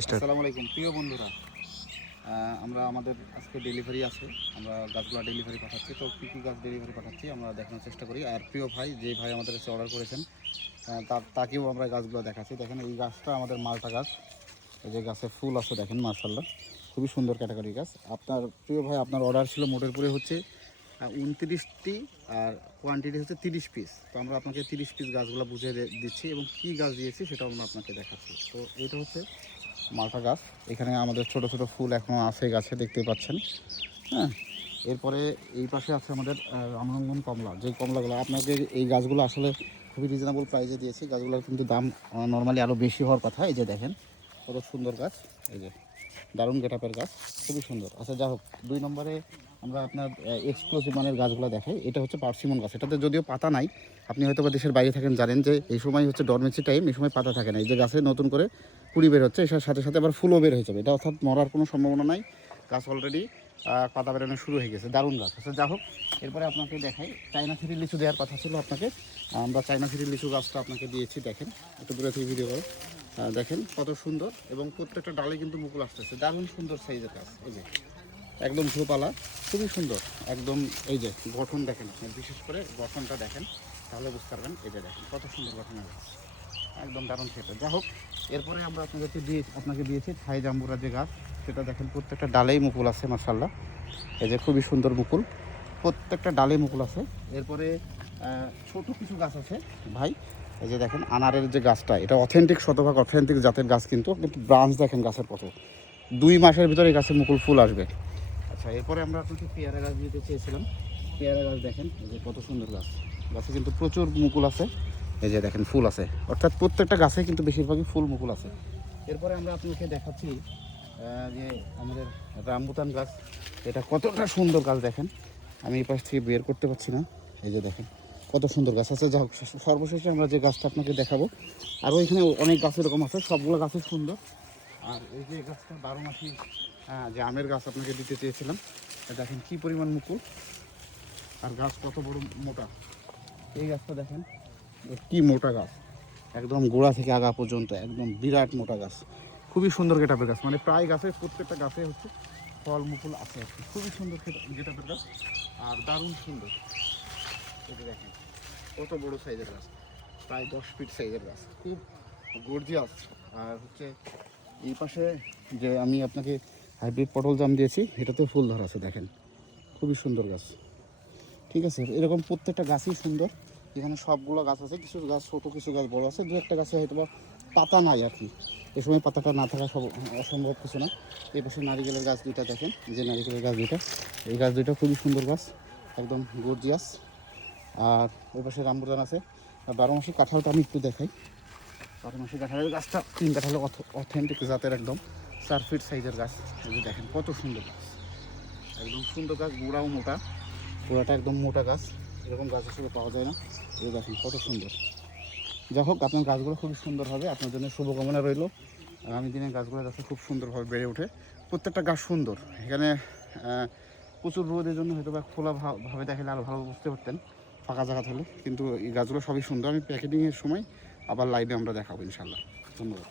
আসসালামু আলাইকুম প্রিয় বন্ধুরা, আমরা আমাদের আজকে ডেলিভারি আছে। আমরা গাছগুলো ডেলিভারি পাঠাচ্ছি। তো কী কী গাছ ডেলিভারি পাঠাচ্ছি আমরা দেখানোর চেষ্টা করি। আর প্রিয় ভাই, যে ভাই আমাদের কাছে অর্ডার করেছেন, তাকেও আমরা গাছগুলো দেখাচ্ছি। দেখেন, এই গাছটা আমাদের মালটা গাছ। এই যে গাছে ফুল আছে দেখেন, মাশাআল্লাহ, খুবই সুন্দর ক্যাটাগরি গাছ। আপনার প্রিয় ভাই, আপনার অর্ডার ছিল মোটের পুরে হচ্ছে 29টি, আর কোয়ান্টিটি হচ্ছে 30 পিস। তো আমরা আপনাকে 30 পিস গাছগুলো বুঝিয়ে দিচ্ছি এবং কী গাছ দিয়েছি সেটাও আমরা আপনাকে দেখাচ্ছি। তো এটা হচ্ছে মালটা গাছ। এখানে আমাদের ছোট ছোট ফুল এখনও আছে গাছে, দেখতে পাচ্ছেন। হ্যাঁ, এরপরে এই পাশে আছে আমাদের রামরঙ্গন কমলা। যে কমলাগুলো আপনাকে, এই গাছগুলো আসলে খুবই রিজনেবল প্রাইসে দিয়েছি। গাছগুলোর কিন্তু দাম নর্মালি আরও বেশি হওয়ার কথা। এই যে দেখেন কত সুন্দর গাছ, এই যে দারুণ গেটআপের গাছ, খুবই সুন্দর। আচ্ছা, যা হোক, 2 নম্বরে আমরা আপনার এক্সক্লুসিভ মানের গাছগুলো দেখাই। এটা হচ্ছে পার্সিমন গাছ। এটাতে যদিও পাতা নাই, আপনি হয়তো বা দেশের বাইরে থাকেন, জানেন যে এই সময় হচ্ছে ডরমেন্সি টাইম, এই সময় পাতা থাকে না। এই যে গাছে নতুন করে কুড়ি বের হচ্ছে, এটার সাথে সাথে আবার ফুলও বের হয়ে যাবে। এটা অর্থাৎ মরার কোনো সম্ভাবনা নাই। গাছ অলরেডি পাতা বেরোনো শুরু হয়ে গেছে, দারুণ গাছ। আচ্ছা, যা হোক, এরপরে আপনাকে দেখাই। চায়না থ্রি লিচু দেওয়ার কথা ছিল আপনাকে, আমরা চায়না থ্রি লিচু গাছটা আপনাকে দিয়েছি। দেখেন, একটু দূরে থেকে ভিডিও করো। দেখেন কত সুন্দর, এবং প্রত্যেকটা ডালে কিন্তু মুকুল আসতেছে। দারুণ সুন্দর সাইজের গাছ। এই যে একদম ঝোপালা, খুবই সুন্দর একদম। এই যে গঠন দেখেন, আপনি বিশেষ করে গঠনটা দেখেন, তাহলে বুঝতে পারবেন। এই যে দেখেন কত সুন্দর গঠনের গাছ, একদম দারুণ খেতে। যা হোক, এরপরে আমরা আপনাকে দিয়েছি থাই জাম্বুরা যে গাছ, সেটা দেখেন প্রত্যেকটা ডালেই মুকুল আছে মাশাআল্লাহ। এই যে খুবই সুন্দর মুকুল, প্রত্যেকটা ডালে মুকুল আছে। এরপরে ছোট কিছু গাছ আছে ভাই। এই যে দেখেন আনারের যে গাছটা, এটা অথেন্টিক, শতভাগ অথেন্টিক জাতের গাছ। কিন্তু ব্রাঞ্চ দেখেন গাছের কত, 2 মাসের ভিতরে এই গাছে মুকুল ফুল আসবে। আচ্ছা, এরপরে আমরা আপনাকে পেয়ারা গাছ দিতে চেয়েছিলাম। পেয়ারা গাছ দেখেন, এই যে কত সুন্দর গাছ। গাছে কিন্তু প্রচুর মুকুল আছে। এই যে দেখেন ফুল আছে, অর্থাৎ প্রত্যেকটা গাছে কিন্তু বেশিরভাগই ফুল মুকুল আছে। এরপরে আমরা আপনাকে দেখাচ্ছি যে আমাদের রামবুটান গাছ। এটা কতটা সুন্দর গাছ দেখেন, আমি এই পাশ থেকে বের করতে পারছি না। এই যে দেখেন কত সুন্দর গাছ আছে। যা হোক, সর্বশেষে আমরা যে গাছটা আপনাকে দেখাবো, আরও এখানে অনেক গাছ এরকম আছে, সবগুলো গাছই সুন্দর। আর এই যে গাছটা 12 মাসি যে আমের গাছ আপনাকে দিতে চেয়েছিলাম, দেখেন কি পরিমাণ মুকুল, আর গাছ কত বড় মোটা। এই গাছটা দেখেন কি মোটা গাছ, একদম গোড়া থেকে আগা পর্যন্ত একদম বিরাট মোটা গাছ, খুবই সুন্দর গেটআপের গাছ। মানে প্রায় গাছে, প্রত্যেকটা গাছে হচ্ছে ফল মুকুল আছে আর কি। খুবই সুন্দর গেটআপের গাছ, আর দারুণ সুন্দর। এটা দেখেন কত বড় সাইজের গাছ, প্রায় 10 ফিট সাইজের গাছ, খুব গর্জিয়াস। আর হচ্ছে এই পাশে যে আমি আপনাকে হাইব্রিড পটল জাম দিয়েছি, এটাতেও ফুল ধরা আছে দেখেন, খুবই সুন্দর গাছ। ঠিক আছে, এরকম প্রত্যেকটা গাছই সুন্দর। এখানে সবগুলো গাছ আছে, কিছু গাছ ছোটো, কিছু গাছ বড় আছে, দু একটা গাছে হয়তো বা পাতা নাই আর কি। এই সময় পাতাটা না থাকা সব অসম্ভব কিছু না। এই পাশে নারিকেলের গাছ দুইটা দেখেন, যে নারিকেলের গাছ দুইটা, এই গাছ দুইটা খুবই সুন্দর গাছ, একদম গর্জিয়াস। আর ওই পাশে রামবুটান আছে। আর 12 মাসি কাঁঠালটা আমি একটু দেখাই। 12 মাসি কাঁঠালের গাছটা 3 কাঁঠালের অথেন্টিক জাতের, একদম 4 ফিট সাইজের গাছ। এই যে দেখেন কত সুন্দর গাছ, একদম সুন্দর গাছ, গোড়াও মোটা, গোড়াটা একদম মোটা গাছ, এরকম গাছ হিসেবে পাওয়া যায় না। এই দেখেন কত সুন্দর। যাই হোক, আপনার গাছগুলো খুবই সুন্দর হবে, আপনার জন্য শুভকামনা রইল। আগামী দিনে গাছগুলো যাতে খুব সুন্দরভাবে বেড়ে ওঠে। প্রত্যেকটা গাছ সুন্দর। এখানে প্রচুর রোদের জন্য হয়তো বা খোলাভাবে দেখালে আরও ভালো বুঝতে পারতেন, ফাঁকা জায়গা থাকলে। কিন্তু এই গাছগুলো সবই সুন্দর। আমি প্যাকেটিংয়ের সময় আবার লাইভে আমরা দেখাবো ইনশাল্লাহ। ধন্যবাদ।